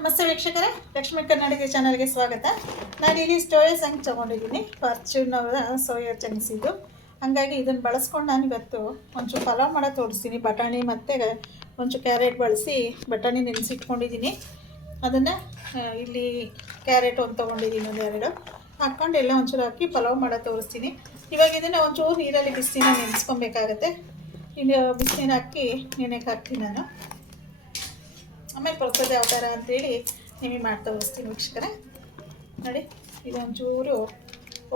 ನಮಸ್ತೆ ವೀಕ್ಷಕರೇ, ಲಕ್ಷ್ಮೀ ಕನ್ನಡಿಗೆ ಚಾನಲ್ಗೆ ಸ್ವಾಗತ. ನಾನು ಇಲ್ಲಿ ಸ್ಟೋರೇಜ್ ಸಂಗ್ ತೊಗೊಂಡಿದ್ದೀನಿ ಫಾರ್ಚೂನವರ ಸೋಯಾ ಚಂಕ್ಸ್ ಇದು. ಹಾಗಾಗಿ ಇದನ್ನು ಬಳಸ್ಕೊಂಡು ನಾನು ಇವತ್ತು ಒಂಚೂರು ಪಲಾವ್ ಮಾಡೋದು ತೋರಿಸ್ತೀನಿ. ಬಟಾಣಿ ಮತ್ತು ಒಂಚೂರು ಕ್ಯಾರೆಟ್ ಬಳಸಿ ಬಟಾಣಿ ನೆನೆಸಿಟ್ಕೊಂಡಿದ್ದೀನಿ. ಅದನ್ನು ಇಲ್ಲಿ ಕ್ಯಾರೆಟ್ ಒಂದು ತೊಗೊಂಡಿದ್ದೀನಿ ಒಂದು ಎರಡು. ಹಾಕ್ಕೊಂಡು ಎಲ್ಲ ಒಂಚೂರು ಹಾಕಿ ಪಲಾವ್ ಮಾಡೋದು ತೋರಿಸ್ತೀನಿ. ಇವಾಗ ಇದನ್ನು ಒಂಚೂರು ನೀರಲ್ಲಿ ಬಿಸಿನ ನೆನೆಸ್ಕೊಬೇಕಾಗತ್ತೆ. ಇಲ್ಲಿ ಬಿಸಿನ ಹಾಕಿ ನೆನೆಗೆ ಹಾಕ್ತೀನಿ ನಾನು. ಆಮೇಲೆ ಬರ್ತದೆ ಯಾವ ಥರ ಅಂತೇಳಿ ನಿಮಗೆ ಮಾಡಿ ತೋರಿಸ್ತೀನಿ ವೀಕ್ಷಕರೇ. ನೋಡಿ, ಇದೊಂಚೂರು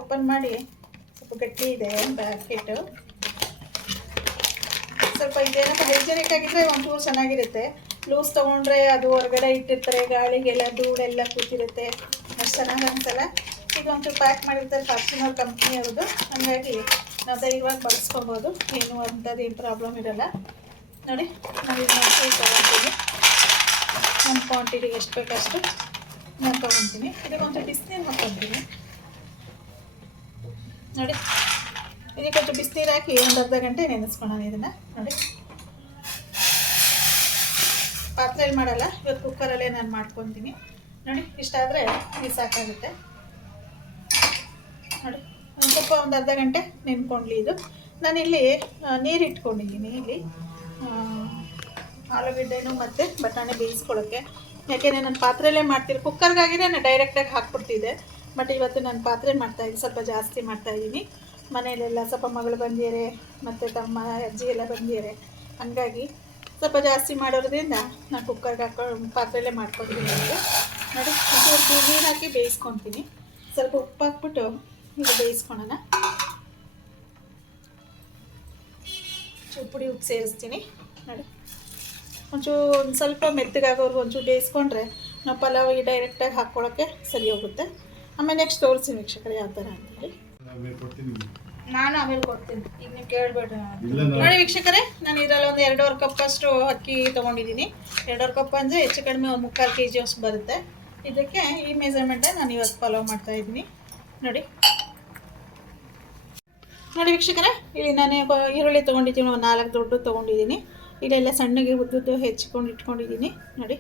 ಓಪನ್ ಮಾಡಿ ಸ್ವಲ್ಪ ಗಟ್ಟಿ ಇದೆ ಬ್ಯಾಕೆಟು ಸ್ವಲ್ಪ ಇದೇನಪ್ಪ ಹೈಜೆನಿಕ್ ಆಗಿದ್ರೆ ಒಂಚೂರು ಚೆನ್ನಾಗಿರುತ್ತೆ. ಲೂಸ್ ತೊಗೊಂಡ್ರೆ ಅದು ಹೊರಗಡೆ ಇಟ್ಟಿರ್ತಾರೆ, ಗಾಳಿಗೆಲ್ಲ ಧೂಳೆಲ್ಲ ಕೂತಿರುತ್ತೆ. ಅಷ್ಟು ಚೆನ್ನಾಗಿ ಅನ್ಸಲ್ಲ. ಒಂದು ಒಂಚೂರು ಪ್ಯಾಕ್ ಮಾಡಿರ್ತಾರೆ ಫಾರ್ಚುನರ್ ಕಂಪ್ನಿ ಅವ್ರದ್ದು. ಹಾಗಾಗಿ ನಾವು ಧೈರ್ಯವಾಗಿ ಬಳಸ್ಕೊಬೋದು. ಏನು ಅಂಥದ್ದು ಏನು ಪ್ರಾಬ್ಲಮ್ ಇರೋಲ್ಲ. ನೋಡಿ, ನಾವು ಇದು ಕ್ವಾಂಟಿಟಿಗೆ ಎಷ್ಟು ಬೇಕಷ್ಟು ನಾನು ತೊಗೊತೀನಿ. ಇದಕ್ಕೊಂದು ಬಿಸಿನೀರು ಹಾಕ್ಕೊತೀನಿ ನೋಡಿ ಇದಕ್ಕೊಂಚು ಬಿಸಿನೀರು ಹಾಕಿ ಒಂದು ಅರ್ಧ ಗಂಟೆ ನೆನೆಸ್ಕೊಳ್ಳೋಣ ಇದನ್ನು. ನೋಡಿ. ಪಾತ್ರೆಯಲ್ಲಿ ಮಾಡಲ್ಲ, ಇವತ್ತು ಕುಕ್ಕರಲ್ಲೇ ನಾನು ಮಾಡ್ಕೊತೀನಿ. ನೋಡಿ ಇಷ್ಟಾದರೆ ಇದು ಸಾಕಾಗುತ್ತೆ. ನೋಡಿ, ಒಂದು ಸ್ವಲ್ಪ ಒಂದು ಅರ್ಧ ಗಂಟೆ ನೆನ್ಕೊಂಡ್ಲಿ ಇದು. ನಾನಿಲ್ಲಿ ನೀರು ಇಟ್ಕೊಂಡಿದ್ದೀನಿ ಇಲ್ಲಿ. ಆಲೂಗಡ್ಡೆನೂ ಮತ್ತು ಬಟಾಣಿ ಬೇಯಿಸ್ಕೊಳ್ಳೋಕ್ಕೆ. ಯಾಕೆಂದರೆ ನಾನು ಪಾತ್ರೆಯಲ್ಲೇ ಮಾಡ್ತೀರಿ ಕುಕ್ಕರ್ಗಾಗಿದ್ರೆ ನಾನು ಡೈರೆಕ್ಟಾಗಿ ಹಾಕ್ಬಿಡ್ತಿದ್ದೆ. ಬಟ್ ಇವತ್ತು ನಾನು ಪಾತ್ರೆ ಮಾಡ್ತಾಯಿದ್ದೀನಿ ಸ್ವಲ್ಪ ಜಾಸ್ತಿ ಮಾಡ್ತಾ ಇದ್ದೀನಿ. ಮನೆಯಲ್ಲೆಲ್ಲ ಸ್ವಲ್ಪ ಮಗಳು ಬಂದಿದ್ದಾರೆ, ಮತ್ತು ತಮ್ಮ ಅಜ್ಜಿ ಎಲ್ಲ ಬಂದಿದ್ದಾರೆ. ಹಂಗಾಗಿ ಸ್ವಲ್ಪ ಜಾಸ್ತಿ ಮಾಡೋದ್ರಿಂದ ನಾನು ಕುಕ್ಕರ್ಗೆ ಹಾಕೊಂಡು ಪಾತ್ರೆಯಲ್ಲೇ ಮಾಡ್ಕೊತೀನಿ ನೋಡಿ ಸ್ವಲ್ಪ ನೀರು ಹಾಕಿ ಬೇಯಿಸ್ಕೊತೀನಿ. ಸ್ವಲ್ಪ ಉಪ್ಪು ಹಾಕ್ಬಿಟ್ಟು ಈಗ ಬೇಯಿಸ್ಕೊಳೋಣ ಚೂಪುಡಿ ಪುಡಿ ಉಪ್ಪು ಸೇರಿಸ್ತೀನಿ. ನೋಡಿ. ಒಂಚೂರು ಒಂದು ಸ್ವಲ್ಪ ಮೆತ್ತಗಾಗೋರ್ಗು ಒಂಚೂರು ಬೇಯಿಸ್ಕೊಂಡ್ರೆ ನಾವು ಪಲಾವಿಗೆ ಡೈರೆಕ್ಟಾಗಿ ಹಾಕ್ಕೊಳ್ಳೋಕ್ಕೆ ಸರಿ ಹೋಗುತ್ತೆ. ಆಮೇಲೆ ನೆಕ್ಸ್ಟ್ ತೋರಿಸ್ತೀನಿ ವೀಕ್ಷಕರೇ ಯಾವ ಥರ ಅಂತೇಳಿ ನಾನು ಆಮೇಲೆ ಕೊಡ್ತೀನಿ ಈಗ ನೀವು ಕೇಳಬೇಡ ನೋಡಿ ವೀಕ್ಷಕರೇ ನಾನು ಇದರಲ್ಲಿ ಒಂದು ಎರಡೂವರೆ ಕಪ್ ಅಷ್ಟು ಅಕ್ಕಿ ತೊಗೊಂಡಿದ್ದೀನಿ. ಎರಡೂವರೆ ಕಪ್ ಅಂದರೆ ಹೆಚ್ಚು ಕಡಿಮೆ ಒಂದು ಮುಕ್ಕಾಲು ಕೆ ಜಿ ಅಷ್ಟು ಬರುತ್ತೆ. ಇದಕ್ಕೆ ಈ ಮೆಸರ್ಮೆಂಟೇ ನಾನು ಇವತ್ತು ಪಲಾವ್ ಮಾಡ್ತಾ ಇದ್ದೀನಿ. ನೋಡಿ. ನೋಡಿ ವೀಕ್ಷಕರೇ ಇಲ್ಲಿ ನಾನು ಈರುಳ್ಳಿ ತೊಗೊಂಡಿದ್ದೀನಿ ಒಂದು ನಾಲ್ಕು ದೊಡ್ಡ ತೊಗೊಂಡಿದ್ದೀನಿ. ಇಲ್ಲೆಲ್ಲ ಸಣ್ಣಗೆ ಉದ್ದುದ್ದು ಹೆಚ್ಕೊಂಡು ಇಟ್ಕೊಂಡಿದ್ದೀನಿ. ನೋಡಿ,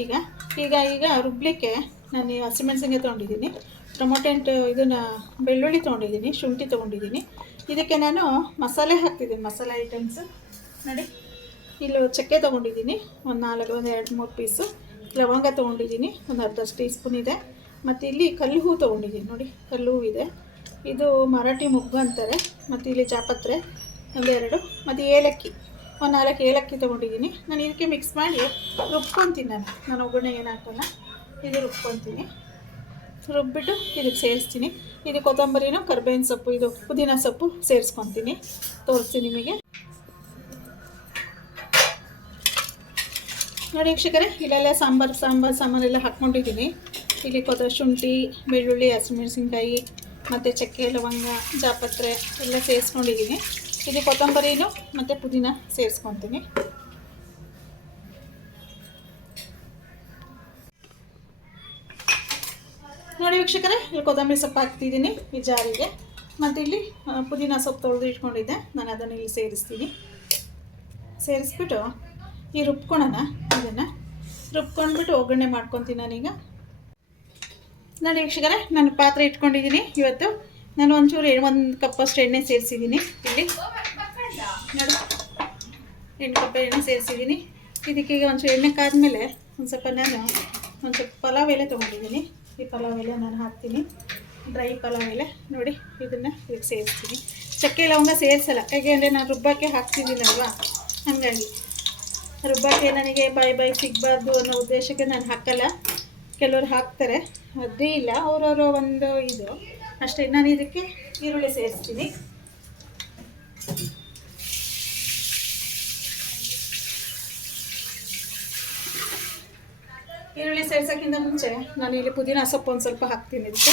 ಈಗ ಈಗ ಈಗ ರುಬ್ಲಿಕ್ಕೆ ನಾನು ಹಸಿಮೆಣಸಿನ್ಕಾಯಿ ತೊಗೊಂಡಿದ್ದೀನಿ. ಟೊಮೊಟೊ ಇದನ್ನು ಬೆಳ್ಳುಳ್ಳಿ ತೊಗೊಂಡಿದ್ದೀನಿ, ಶುಂಠಿ ತೊಗೊಂಡಿದ್ದೀನಿ. ಇದಕ್ಕೆ ನಾನು ಮಸಾಲೆ ಹಾಕ್ತಿದ್ದೀನಿ, ಮಸಾಲೆ ಐಟಮ್ಸ್ ನೋಡಿ, ಇಲ್ಲಿ ಚಕ್ಕೆ ತೊಗೊಂಡಿದ್ದೀನಿ, ಒಂದು ನಾಲ್ಕು, ಒಂದು ಎರಡು, ಮೂರು ಪೀಸು ಲವಂಗ ತೊಗೊಂಡಿದ್ದೀನಿ, ಒಂದು ಅರ್ಧ ಟೀ ಸ್ಪೂನ್ ಇದೆ. ಮತ್ತು ಇಲ್ಲಿ ಕಲ್ಲು ಹೂ ತೊಗೊಂಡಿದ್ದೀನಿ. ನೋಡಿ, ಕಲ್ಲು ಹೂ ಇದೆ. ಇದು ಮರಾಠಿ ಮುಗ್ಗು ಅಂತಾರೆ. ಮತ್ತು ಇಲ್ಲಿ ಜಾಪತ್ರೆ ಒಂದೆರಡು ಮತ್ತು ಏಲಕ್ಕಿ. ಒಂದು ನಾಲ್ಕು ಏಲಕ್ಕಿ ತೊಗೊಂಡಿದ್ದೀನಿ. ನಾನು ಇದಕ್ಕೆ ಮಿಕ್ಸ್ ಮಾಡಿ ರುಬ್ಕೊತೀನಿ ನಾನು. ನಾನು ಒಗ್ಗರಣೆ ಏನು ಹಾಕೋಣ ಇದು ರುಬ್ಕೊತೀನಿ. ರುಬ್ಬಿಟ್ಟು ಇದಕ್ಕೆ ಸೇರಿಸ್ತೀನಿ. ಇದು ಕೊತ್ತಂಬರಿನೂ ಕರ್ಬೇವಿನ ಸೊಪ್ಪು, ಇದು ಪುದೀನ ಸೊಪ್ಪು ಸೇರಿಸ್ಕೊತೀನಿ. ತೋರಿಸ್ತೀನಿ ನಿಮಗೆ. ನೋಡಿ ವೀಕ್ಷಕರೇ, ಇಲ್ಲೆಲ್ಲ ಸಾಂಬಾರು ಸಾಂಬಾರು ಸಾಮಾನೆಲ್ಲ ಹಾಕ್ಕೊಂಡಿದ್ದೀನಿ. ಇಲ್ಲಿ ಕೊತ್ತ ಶುಂಠಿ, ಬೆಳ್ಳುಳ್ಳಿ, ಹಸಿಮೆಣಸಿನ್ಕಾಯಿ, ಮತ್ತು ಚಕ್ಕೆ, ಲವಂಗ, ಜಾಪತ್ರೆ ಎಲ್ಲ ಸೇರಿಸ್ಕೊಂಡಿದ್ದೀನಿ. ಇದು ಕೊತ್ತಂಬರಿನು ಮತ್ತು ಪುದೀನ ಸೇರಿಸ್ಕೊತೀನಿ. ನೋಡಿ ವೀಕ್ಷಕರೇ, ಇಲ್ಲಿ ಕೊತ್ತಂಬರಿ ಸೊಪ್ಪು ಹಾಕ್ತಿದ್ದೀನಿ ಈ ಜಾರಿಗೆ. ಮತ್ತು ಇಲ್ಲಿ ಪುದೀನ ಸೊಪ್ಪು ತೊಳೆದು ಇಟ್ಕೊಂಡಿದ್ದೆ. ನಾನು ಅದನ್ನು ಇಲ್ಲಿ ಸೇರಿಸ್ತೀನಿ. ಸೇರಿಸ್ಬಿಟ್ಟು ಈ ರುಬ್ಕೊಳೋಣ ಇದನ್ನು. ರುಬ್ಕೊಂಡ್ಬಿಟ್ಟು ಒಗ್ಗರಣೆ ಮಾಡ್ಕೊತೀನಿ ನಾನೀಗ. ನೋಡಿ ವೀಕ್ಷಕರೇ, ನಾನು ಪಾತ್ರೆ ಇಟ್ಕೊಂಡಿದ್ದೀನಿ. ಇವತ್ತು ನಾನು ಒಂಚೂರು ಒಂದು ಕಪ್ಪಷ್ಟು ಎಣ್ಣೆ ಸೇರಿಸಿದ್ದೀನಿ ಇಲ್ಲಿ. ಎಂಟು ಕಪ್ ಎಣ್ಣೆ ಸೇರಿಸಿದ್ದೀನಿ ಇದಕ್ಕೆ ಈಗ ಒಂಚೂರು ಎಣ್ಣೆ ಕಾದ್ಮೇಲೆ ಒಂದು ಸ್ವಲ್ಪ ನಾನು ಒಂದು ಸ್ವಲ್ಪ ಪಲಾವ್ ಎಲೆ ತೊಗೊಂಡಿದ್ದೀನಿ ಈ ಪಲಾವ್ ಎಲೆ ನಾನು ಹಾಕ್ತೀನಿ. ಡ್ರೈ ಪಲಾವ್ ಎಲೆ. ನೋಡಿ, ಇದನ್ನು ಇದಕ್ಕೆ ಸೇರಿಸ್ತೀನಿ. ಚಕ್ಕೆ ಲವಂಗ ಸೇರಿಸಲ್ಲ. ಯಾಕೆಂದರೆ ನಾನು ರುಬ್ಬಕ್ಕೆ ಹಾಕ್ತಿದ್ದೀನಲ್ವಾ? ಹಾಗಾಗಿ. ರುಬ್ಬಕ್ಕೆ ನನಗೆ ಬಾಯ್ ಬಾಯ್ ಸಿಗಬಾರ್ದು ಅನ್ನೋ ಉದ್ದೇಶಕ್ಕೆ ನಾನು ಹಾಕಲ್ಲ. ಕೆಲವರು ಹಾಕ್ತಾರೆ. ಅದೇ ಇಲ್ಲ. ಅವರವರ ಒಂದು ಇದು. ಅಷ್ಟೇ, ನಾನು ಇದಕ್ಕೆ ಈರುಳ್ಳಿ ಸೇರಿಸ್ತೀನಿ. ಈರುಳ್ಳಿ ಸೇರ್ಸೋಕ್ಕಿಂತ ಮುಂಚೆ ನಾನು ಇಲ್ಲಿ ಪುದೀನ ಸೊಪ್ಪು ಒಂದು ಸ್ವಲ್ಪ ಹಾಕ್ತೀನಿ ಇದಕ್ಕೆ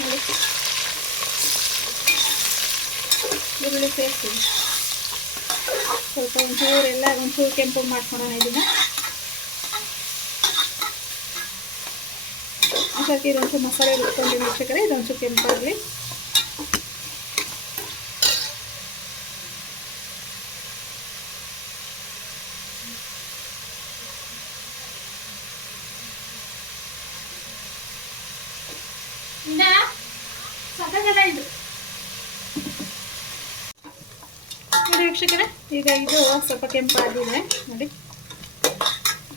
ನೋಡಿ. ಈರುಳ್ಳಿ ಸೇರಿಸ್ತೀನಿ ಸ್ವಲ್ಪ ಒಂಚೂರು ಎಲ್ಲ ಒಂಚೂರು ಕೆಂಪು ಮಾಡ್ಕೊಳೋಣ ಇದನ್ನ. ಹಾಗಾಗಿ ಇದೊಂಚೂರು ಮಸಾಲೆ ರುಬ್ಕೊಂಡು ವೀಕ್ಷಕರೇ ಇದೊಂಚೂರು ಕೆಂಪಾಗಲಿ ಆಗಲ್ಲ ಇದು ನೋಡಿ ವೀಕ್ಷಕರೇ ಈಗ ಇದು ಸ್ವಲ್ಪ ಕೆಂಪಾಗಿದೆ. ನೋಡಿ.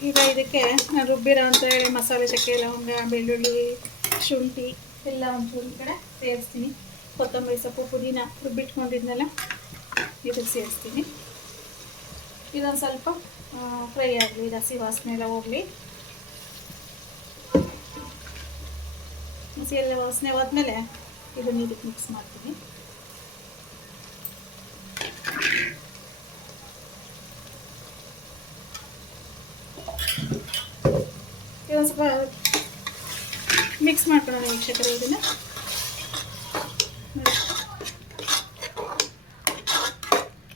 ಈಗ ಇದಕ್ಕೆ ನಾನು ರುಬ್ಬಿರೋ ಅಂತ ಹೇಳಿ ಮಸಾಲೆ ಚಕ್ಕೆ, ಲವಂಗ, ಬೆಳ್ಳುಳ್ಳಿ, ಶುಂಠಿ ಎಲ್ಲ ಒಂಚೂರು ಈ ಕಡೆ ಸೇರಿಸ್ತೀನಿ. ಕೊತ್ತಂಬರಿ ಸೊಪ್ಪು, ಪುದೀನ ರುಬ್ಬಿಟ್ಕೊಂಡಿದ್ನೆಲ್ಲ, ಇದಕ್ಕೆ ಸೇರಿಸ್ತೀನಿ. ಇದೊಂದು ಸ್ವಲ್ಪ ಫ್ರೈ ಆಗಲಿ ಹಸಿ ವಾಸನೆ ಎಲ್ಲ ಹೋಗಲಿ. ಹಸಿ ಎಲ್ಲ ವಾಸನೆ ಹೋದ್ಮೇಲೆ ಇದನ್ನ ಇದಕ್ಕೆ ಮಿಕ್ಸ್ ಮಾಡ್ತೀನಿ. ಸ್ವಲ್ಪ ಮಿಕ್ಸ್ ಮಾಡ್ಕೊಳ್ಳೋಣ ವೀಕ್ಷಕರು ಇದನ್ನ.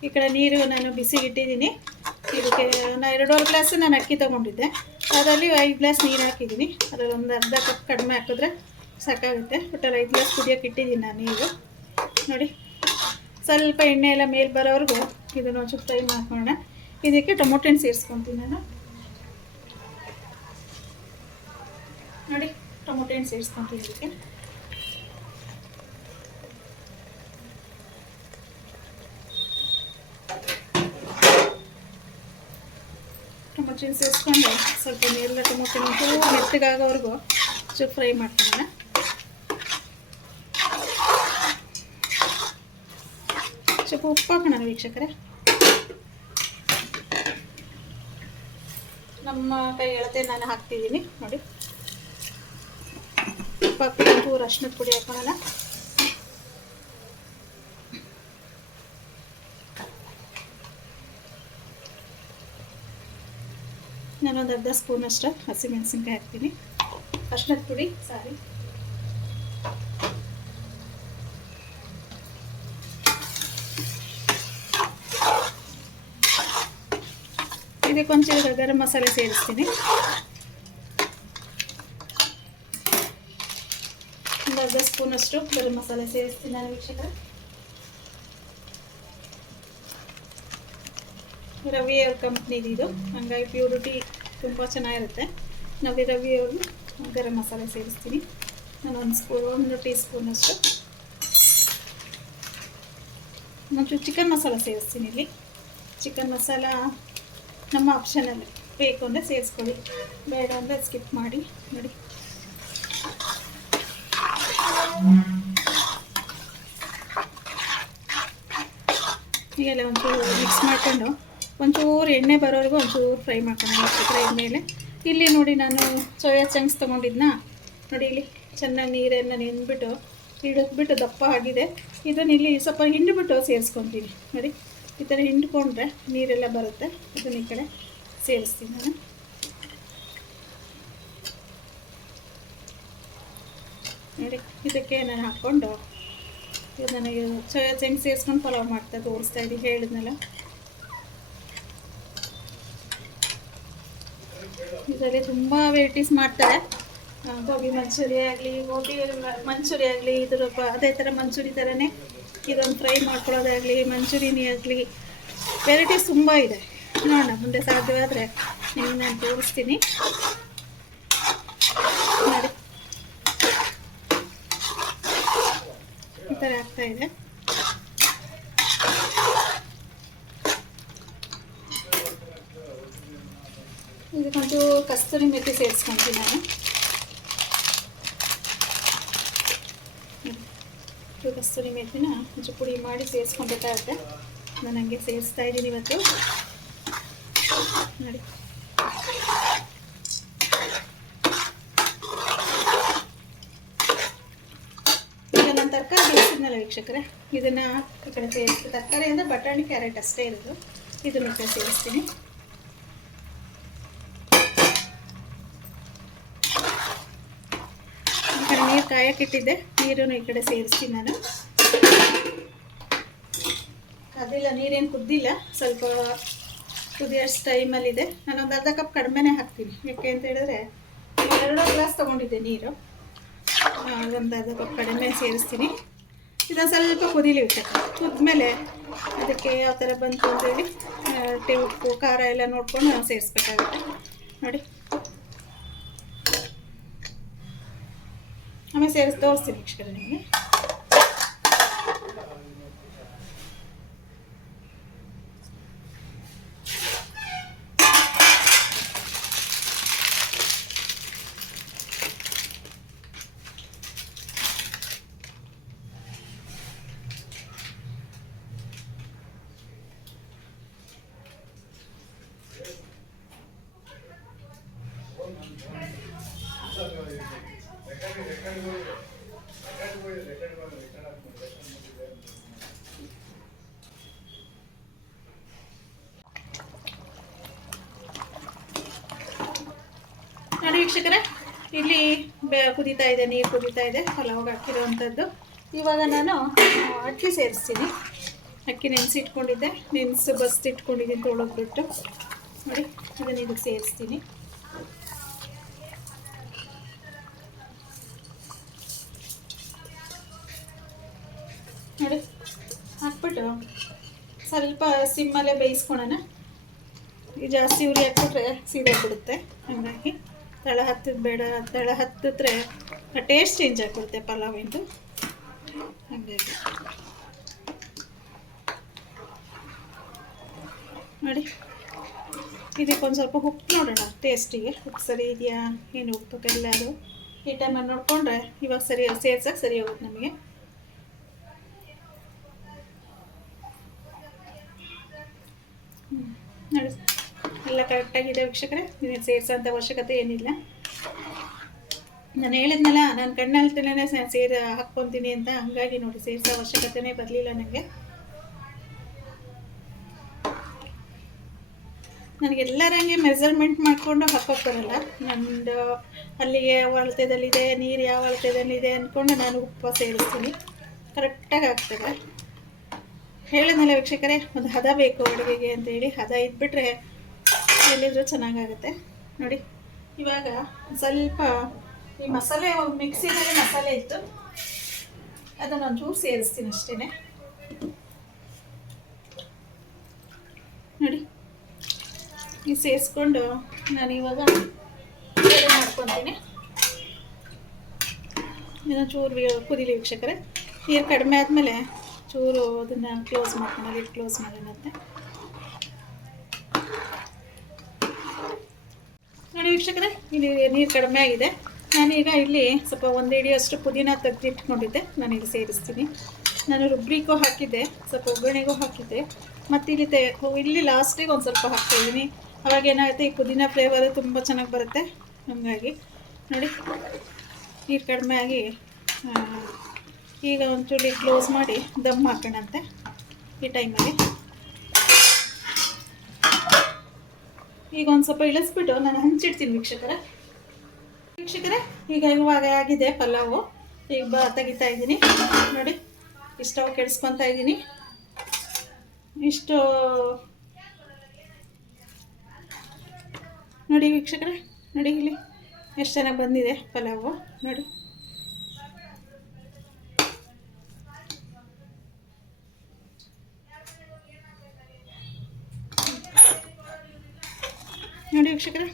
ಈ ಕಡೆ ನೀರು ನಾನು ಬಿಸಿ ಇಟ್ಟಿದ್ದೀನಿ ಇದಕ್ಕೆ ನಾನು ಎರಡೂವರೆ ಗ್ಲಾಸ್ ನಾನು ಅಕ್ಕಿ ತೊಗೊಂಡಿದ್ದೆ. ಅದರಲ್ಲಿ ಐದು ಗ್ಲಾಸ್ ನೀರು ಹಾಕಿದ್ದೀನಿ. ಅದರಲ್ಲಿ ಒಂದು ಅರ್ಧ ಕಪ್ ಕಡಿಮೆ ಹಾಕಿದ್ರೆ ಸಾಕಾಗುತ್ತೆ. ಒಟ್ಟಲ್ಲಿ ಐದು ಗ್ಲಾಸ್ ಕುಡಿಯೋಕೆ ಇಟ್ಟಿದ್ದೀನಿ ನಾನು ನೀರು. ನೋಡಿ, ಸ್ವಲ್ಪ ಎಣ್ಣೆ ಎಲ್ಲ ಮೇಲೆ ಬರೋವರೆಗೂ ಇದನ್ನು ಒಂಚೂರು ಫ್ರೈ ಮಾಡ್ಕೊಳ್ಳೋಣ. ಇದಕ್ಕೆ ಟೊಮೊಟೊ ಸೇರಿಸ್ಕೊತೀನಿ ನಾನು. ನೋಡಿ, ಟೊಮೊಟೊ ಹಣ್ಣು ಸೇರಿಸ್ಕೊಂತೀವಿ ಇದಕ್ಕೆ ಟೊಮೊಟೊ ಹಣ್ಣು ಸೇರಿಸ್ಕೊಂಡು ಸ್ವಲ್ಪ ನೀರೆಲ್ಲ ಟೊಮೊಟೊ ಹಣ್ಣು ಮೆತ್ತಗಾಗೋವರೆಗೂ ಚೂರು ಫ್ರೈ ಮಾಡ್ತೀನಿ ಸ್ವಲ್ಪ ಉಪ್ಪು ಹಾಕೋಣ ವೀಕ್ಷಕರೇ. ನಮ್ಮ ಕೈ ಎಳತೆ ನಾನು ಹಾಕ್ತಿದ್ದೀನಿ. ನೋಡಿ. ಹಾಕಿ ಒಂಚೂರು ಅರ್ಶಿನದ ಪುಡಿ ಹಾಕೋಣ ನಾನೊಂದು ಅರ್ಧ ಸ್ಪೂನ್ ಅಷ್ಟು ಹಸಿಮೆಣಸಿನ್ಕಾಯಿ ಹಾಕ್ತೀನಿ. ಅರ್ಶಿನದ ಪುಡಿ, ಸಾರಿ. ಇದಕ್ಕೊಂಚೂರು ಗರಂ ಮಸಾಲೆ ಸೇರಿಸ್ತೀನಿ ಒಂದು ಸ್ಪೂನ್ ಗರಂ ಮಸಾಲೆ ಸೇರಿಸ್ತೀನಿ ನಾನು ವೀಕ್ಷಕ ರವಿ ಅವ್ರ ಕಂಪ್ನಿದು ಇದು ಹಂಗಾಗಿ ಪ್ಯೂರಿಟಿ ತುಂಬ ಚೆನ್ನಾಗಿರುತ್ತೆ ನಾವು ರವಿ ಅವರು ಗರಂ ಮಸಾಲೆ ಸೇರಿಸ್ತೀನಿ ನಾನು ಒಂದು ಸ್ಪೂನ್ ಒಂದು ಟೀ ಸ್ಪೂನ್ ಅಷ್ಟು ಒಂಚೂರು ಚಿಕನ್ ಮಸಾಲೆ ಸೇರಿಸ್ತೀನಿ ಇಲ್ಲಿ ಚಿಕನ್ ಮಸಾಲ ನಮ್ಮ ಆಪ್ಷನಲ್ಲಿ ಬೇಕು ಅಂದರೆ ಸೇರಿಸ್ಕೊಳ್ಳಿ ಬೇಡ ಅಂದರೆ ಸ್ಕಿಪ್ ಮಾಡಿ ನೋಡಿ ಹೀಗೆಲ್ಲ ಒಂಚೂರು ಮಿಕ್ಸ್ ಮಾಡ್ಕೊಂಡು, ಒಂಚೂರು ಎಣ್ಣೆ ಬರೋವರೆಗೂ ಒಂಚೂರು ಫ್ರೈ ಮಾಡ್ಕೊಂಡು ಫ್ರೈ ಎಣ್ಣೆಲೆ. ಇಲ್ಲಿ ನೋಡಿ ನಾನು ಸೋಯಾ ಚಂಕ್ಸ್ ತೊಗೊಂಡಿದ್ನ? ನೋಡಿ ಇಲ್ಲಿ ಚೆನ್ನಾಗಿ ನೀರನ್ನು ನೆಂದ್ಬಿಟ್ಟು ಹಿಡಿದ್ಬಿಟ್ಟು ದಪ್ಪ ಆಗಿದೆ. ಇದನ್ನು ಇಲ್ಲಿ ಸ್ವಲ್ಪ ಹಿಂಡ್ಬಿಟ್ಟು ಸೇರಿಸ್ಕೊತೀನಿ. ನೋಡಿ, ಈ ಥರ ಹಿಂಡ್ಕೊಂಡ್ರೆ ನೀರೆಲ್ಲ ಬರುತ್ತೆ. ಇದನ್ನು ಈ ಕಡೆ ಸೇರಿಸ್ತೀನಿ ನಾನು. ನೋಡಿ, ಇದಕ್ಕೆ ನಾನು ಹಾಕ್ಕೊಂಡು ಇದು ನನಗೆ ಚಂಗ್ ಸೇರಿಸ್ಕೊಂಡು ಪಲಾವ್ ಮಾಡ್ತಾ ತೋರಿಸ್ತಾ ಇದ್ದೀನಿ ಹೇಳಿದ್ನಲ್ಲ? ಇದರಲ್ಲಿ ತುಂಬ ವೆರೈಟೀಸ್ ಮಾಡ್ತಾರೆ. ಗೋಬಿ ಮಂಚೂರಿ ಆಗಲಿ, ಗೋಬಿ ಮಂಚೂರಿ ಆಗಲಿ, ಇದ್ರ ಅದೇ ಥರ ಮಂಚೂರಿ ಥರನೇ ಇದೊಂದು ಫ್ರೈ ಮಾಡ್ಕೊಳ್ಳೋದಾಗಲಿ, ಮಂಚೂರಿನೇ ಆಗಲಿ ವೆರೈಟೀಸ್ ತುಂಬ ಇದೆ. ನೋಡೋಣ, ಮುಂದೆ ಸಾಧ್ಯವಾದರೆ ನಿಮಗೆ ನಾನು ತೋರಿಸ್ತೀನಿ ನೋಡಿ ಈ ಥರ ಆಗ್ತಾ ಇದೆ. ಇದಕ್ಕೊಂದು ಕಸ್ತೂರಿ ಮೆಥಿ ಸೇರಿಸ್ಕೊಂತೀನಿ ನಾನು. ಕಸ್ತೂರಿ ಮೆಥಿನ ಒಂಚೂರು ಪುಡಿ ಮಾಡಿ ಸೇರಿಸ್ಕೊಬೇಕಾಗುತ್ತೆ. ನಾನು ಹಂಗೆ ಸೇರಿಸ್ತಾ ಇದ್ದೀನಿ ಇವತ್ತು. ನೋಡಿ ಈಗ ನಾನು ತರಕಾರಿ ಬೇಯಿಸಿದ್ನಲ್ಲ ವೀಕ್ಷಕರೇ, ಇದನ್ನು ಈ ಕಡೆ ಸೇರಿಸ್ತೀನಿ ತರಕಾರಿ ಅಂದರೆ ಬಟಾಣಿ, ಕ್ಯಾರೆಟ್ ಅಷ್ಟೇ ಇರೋದು. ಇದನ್ನು ಕಡೆ ಸೇರಿಸ್ತೀನಿ. ಈ ಕಡೆ ನೀರು ಕಾಯಕ್ಕಿಟ್ಟಿದ್ದೆ ನೀರನ್ನು ಈ ಕಡೆ ಸೇರಿಸ್ತೀನಿ ನಾನು. ಅದಿಲ್ಲ, ನೀರೇನು ಕುದ್ದಿಲ್ಲ. ಸ್ವಲ್ಪ ಕುದಿಯೋಷ್ಟು ಟೈಮಲ್ಲಿದೆ ನಾನು ಒಂದು ಅರ್ಧ ಕಪ್ ಕಡಿಮೆನೇ ಹಾಕ್ತೀನಿ. ಯಾಕೆ ಅಂತ ಹೇಳಿದ್ರೆ ಎರಡು ಗ್ಲಾಸ್ ತೊಗೊಂಡಿದ್ದೆ ನೀರು. ಒಂದು ಅರ್ಧ ಕಪ್ ಕಡಿಮೆ ಸೇರಿಸ್ತೀನಿ. ಇದೊಂದು ಸ್ವಲ್ಪ ಕುದೀಲಿ ಬಿಟ್ಟೆ ಕುದ್ಮೇಲೆ ಅದಕ್ಕೆ ಯಾವ ಥರ ಬಂತು ಅಂತೇಳಿ ಟೇ ಉಪ್ಪು, ಖಾರ ಎಲ್ಲ ನೋಡ್ಕೊಂಡು ನಾವು ಸೇರಿಸ್ಬೇಕಾಗುತ್ತೆ. ನೋಡಿ. ಆಮೇಲೆ ಸೇರಿಸಿ ತೋರಿಸ್ತೀನಿ ನಿಮಗೆ. ನೋಡಿ ವೀಕ್ಷಕರೇ, ಇಲ್ಲಿ ಬೆ ಕುದೀತಾ ಇದೆ, ನೀರು ಕುದೀತಾ ಇದೆ ಪಲಾವ್ಗೆ ಹಾಕಿರುವಂಥದ್ದು ಇವಾಗ ನಾನು ಅಕ್ಕಿ ಸೇರಿಸ್ತೀನಿ. ಅಕ್ಕಿ ನೆನೆಸಿಟ್ಕೊಂಡಿದ್ದೆ, ನೆನೆಸು ಬಸ್ತಿಟ್ಕೊಂಡಿದ್ದೀನಿ ತೊಳೋಗ್ಬಿಟ್ಟು ನೋಡಿ ಇದನ್ನು ಇದಕ್ಕೆ ಸೇರಿಸ್ತೀನಿ. ನೋಡಿ ಹಾಕ್ಬಿಟ್ಟು ಸ್ವಲ್ಪ ಸಿಮ್ಮಲ್ಲೇ ಬೇಯಿಸ್ಕೊಳೋಣ. ಈ ಜಾಸ್ತಿ ಉರಿ ಹಾಕ್ಬಿಟ್ರೆ ಬಿಡುತ್ತೆ. ಹಾಗಾಗಿ ತಳ ಹತ್ತದ ಬೇಡ. ತಳ ಹತ್ತಿದ್ರೆ ಟೇಸ್ಟ್ ಚೇಂಜ್ ಆಗ್ಬಿಡುತ್ತೆ ಪಲಾವಿಂದು ಹಾಗಾಗಿ. ನೋಡಿ. ಇದಕ್ಕೆ ಒಂದು ಸ್ವಲ್ಪ ಉಪ್ಪು ನೋಡೋಣ ಟೇಸ್ಟಿಗೆ ಉಪ್ಪು ಸರಿ ಇದೆಯಾ? ಏನು ಉಪ್ಪು ಅದು? ಈ ಟೈಮಲ್ಲಿ ನೋಡಿಕೊಂಡ್ರೆ ಇವಾಗ ಸರಿ ಸೇರ್ಸಕ್ಕೆ ಸರಿ ಹೋಗುತ್ತೆ ನಮಗೆ. ನೋಡಿ. ಎಲ್ಲ ಕರೆಕ್ಟಾಗಿದೆ ವೀಕ್ಷಕರೇ. ನೀವು ಸೇರಿಸೋಂಥ ಅವಶ್ಯಕತೆ ಏನಿಲ್ಲ. ನಾನು ಹೇಳಿದ್ನಲ್ಲ, ನಾನು ಕಣ್ಣಲ್ತನೇ ಸೇರಿ ಹಾಕ್ಕೊತೀನಿ ಅಂತ. ಹಂಗಾಗಿ ನೋಡಿ, ಸೇರಿಸೋ ಅವಶ್ಯಕತೆನೇ ಬರಲಿಲ್ಲ ನನಗೆ ನನಗೆಲ್ಲರಂಗೆ ಮೆಸರ್ಮೆಂಟ್ ಮಾಡಿಕೊಂಡು ಹಾಕೋಕ್ ಬರಲ್ಲ. ನಂದು ಅಲ್ಲಿಗೆ ಯಾವ ಅಳತೆದಲ್ಲಿದೆ, ನೀರು ಯಾವ ಅಳತೆದಲ್ಲಿದೆ ಅಂದ್ಕೊಂಡು ನಾನು ಉಪ್ಪು ಸೇರಿಸ್ತೀನಿ. ಕರೆಕ್ಟಾಗಿ ಆಗ್ತದೆ. ಹೇಳಿದ್ನಲ್ಲ ವೀಕ್ಷಕರೇ, ಒಂದು ಹದ ಬೇಕು ಅಡುಗೆಗೆ ಅಂತೇಳಿ. ಹದ ಇದ್ಬಿಟ್ರೆ ಎಲ್ಲಿದ್ರೂ ಚೆನ್ನಾಗಾಗುತ್ತೆ. ನೋಡಿ, ಇವಾಗ ಸ್ವಲ್ಪ ಈ ಮಸಾಲೆ ಮಿಕ್ಸಿನಲ್ಲಿ ಮಸಾಲೆ ಇತ್ತು ಅದನ್ನು ಒಂಚೂರು ಸೇರಿಸ್ತೀನಿ ಅಷ್ಟೇ ನೋಡಿ, ಈ ಸೇರಿಸ್ಕೊಂಡು ನಾನು ಇವಾಗ ಮಾಡ್ಕೊತೀನಿ. ಇನ್ನೊಂಚೂರು ಕುದೀಲಿ ವೀಕ್ಷಕರೇ. ನೀರು ಕಡಿಮೆ ಆದಮೇಲೆ ಚೂರು ಅದನ್ನು ಕ್ಲೋಸ್ ಮಾಡ್ಕೊಂಡು ಕ್ಲೋಸ್ ಮತ್ತೆ ನೋಡಿ ವೀಕ್ಷಕರೇ, ಇಲ್ಲಿ ನೀರು ಕಡಿಮೆ ಆಗಿದೆ. ನಾನೀಗ ಇಲ್ಲಿ ಸ್ವಲ್ಪ ಒಂದು ಹಿಡಿಯಷ್ಟು ಪುದೀನ ತೆಗೆದಿಟ್ಕೊಂಡಿದ್ದೆ. ನಾನು ಇಲ್ಲಿ ಸೇರಿಸ್ತೀನಿ. ನಾನು ರುಬ್ರಿಗೂ ಹಾಕಿದ್ದೆ, ಸ್ವಲ್ಪ ಒಗ್ಗರಣೆಗೂ ಹಾಕಿದ್ದೆ. ಮತ್ತು ಇಲ್ಲಿ ತೆ ಇಲ್ಲಿ ಲಾಸ್ಟಿಗೆ ಒಂದು ಸ್ವಲ್ಪ ಹಾಕ್ತಾಯಿದ್ದೀನಿ ಅವಾಗ ಏನಾಗುತ್ತೆ, ಈ ಪುದೀನ ಫ್ಲೇವರ್ ತುಂಬ ಚೆನ್ನಾಗಿ ಬರುತ್ತೆ. ಹಾಗಾಗಿ ನೋಡಿ, ನೀರು ಕಡಿಮೆ ಆಗಿ ಈಗ ಒಂಚೂರು ಕ್ಲೋಸ್ ಮಾಡಿ ದಮ್ ಹಾಕೋಣಂತೆ ಈ ಟೈಮಲ್ಲಿ ಈಗ ಒಂದು ಸ್ವಲ್ಪ ಇಳಿಸ್ಬಿಟ್ಟು ನಾನು ಹಂಚಿಡ್ತೀನಿ ವೀಕ್ಷಕರೇ. ವೀಕ್ಷಕರೇ, ಈಗ ಇವಾಗ ಆಗಿದೆ ಪಲಾವು? ಈಗ ಬ, ತೆಗಿತಾ ಇದ್ದೀನಿ. ನೋಡಿ ಇಷ್ಟು ಕೆಡಿಸ್ಕೊತಾ ಇದ್ದೀನಿ. ಇಷ್ಟು ನೋಡಿ ವೀಕ್ಷಕರೇ, ನೋಡಿ ಇಲ್ಲಿ ಎಷ್ಟು ಚೆನ್ನಾಗಿ ಬಂದಿದೆ ಪಲಾವು. ನೋಡಿ ನೋಡಿ ವೀಕ್ಷಕರೇ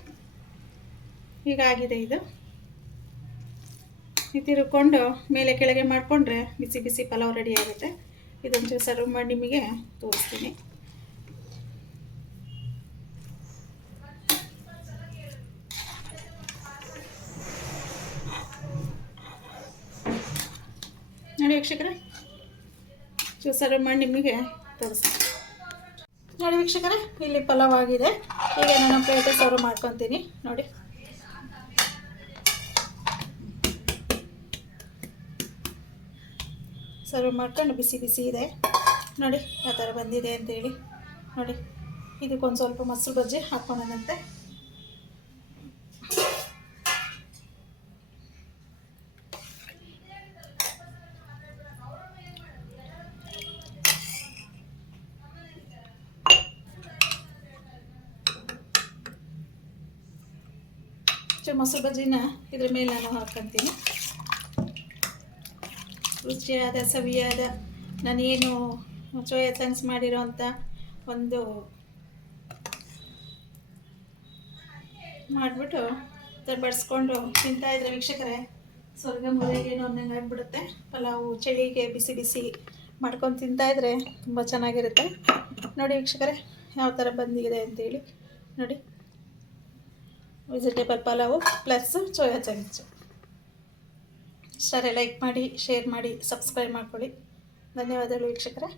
ಆಗಿದೆ ಇದು. ಈ ಮೇಲೆ ಕೆಳಗೆ ಮಾಡಿಕೊಂಡ್ರೆ ಬಿಸಿ ಬಿಸಿ ಪಲಾವ್ ರೆಡಿ ಆಗುತ್ತೆ. ಇದೊಂಚೂರು ಸರ್ವ್ ಮಾಡಿ ನಿಮಗೆ ತೋರಿಸ್ತೀನಿ. ನೋಡಿ ವೀಕ್ಷಕರೇ, ಚೂರು ಸರ್ವ್ ಮಾಡಿ ನಿಮಗೆ ತೋರಿಸ್ತೀನಿ. ನೋಡಿ ವೀಕ್ಷಕರೇ, ಇಲ್ಲಿ ಪಲಾವ್ ಆಗಿದೆ. ಈಗ ನಾನು ಪ್ಲೇಟ್ ಸರ್ವ್ ಮಾಡ್ಕೊತೀನಿ. ನೋಡಿ. ಸರ್ವ್ ಮಾಡ್ಕೊಂಡು ಬಿಸಿ ಬಿಸಿ ಇದೆ. ನೋಡಿ ಯಾವ ಥರ ಬಂದಿದೆ ಅಂತೇಳಿ. ನೋಡಿ, ಇದಕ್ಕೊಂದು ಸ್ವಲ್ಪ ಮೊಸರು ಬಜ್ಜಿ ಹಾಕ್ಕೊಂಡಂತೆ ಮೊಸರು ಬಜ್ಜಿನ ಇದ್ರ ಮೇಲೆ ನಾನು ಹಾಕ್ಕೊಂತೀನಿ. ರುಚಿಯಾದ, ಸವಿಯಾದ ನಾನೇನು ಸೋಯಾ ಚಂಕ್ಸ್ ಮಾಡಿರೋಂಥ ಒಂದು ಮಾಡಿಬಿಟ್ಟು ಬಡಿಸ್ಕೊಂಡು ತಿಂತಾಯಿದ್ರೆ ವೀಕ್ಷಕರೇ, ಸ್ವರ್ಗ ಮುರಿಗೇನು ಅನ್ನಂಗೆ ಆಗಿಬಿಡುತ್ತೆ. ಪಲಾವು, ಚಳಿಗೆ ಬಿಸಿ ಬಿಸಿ ಮಾಡ್ಕೊಂಡು ತಿಂತಾಯಿದ್ರೆ ತುಂಬ ಚೆನ್ನಾಗಿರುತ್ತೆ. ನೋಡಿ ವೀಕ್ಷಕರೇ, ಯಾವ ಥರ ಬಂದಿದೆ ಅಂತೇಳಿ ನೋಡಿ vegetable pulao plus soya chunks ಇಷ್ಟರೇ like ಮಾಡಿ ಶೇರ್ ಮಾಡಿ ಸಬ್ಸ್ಕ್ರೈಬ್ ಮಾಡ್ಕೊಳ್ಳಿ. ಧನ್ಯವಾದಗಳು ವೀಕ್ಷಕರೇ.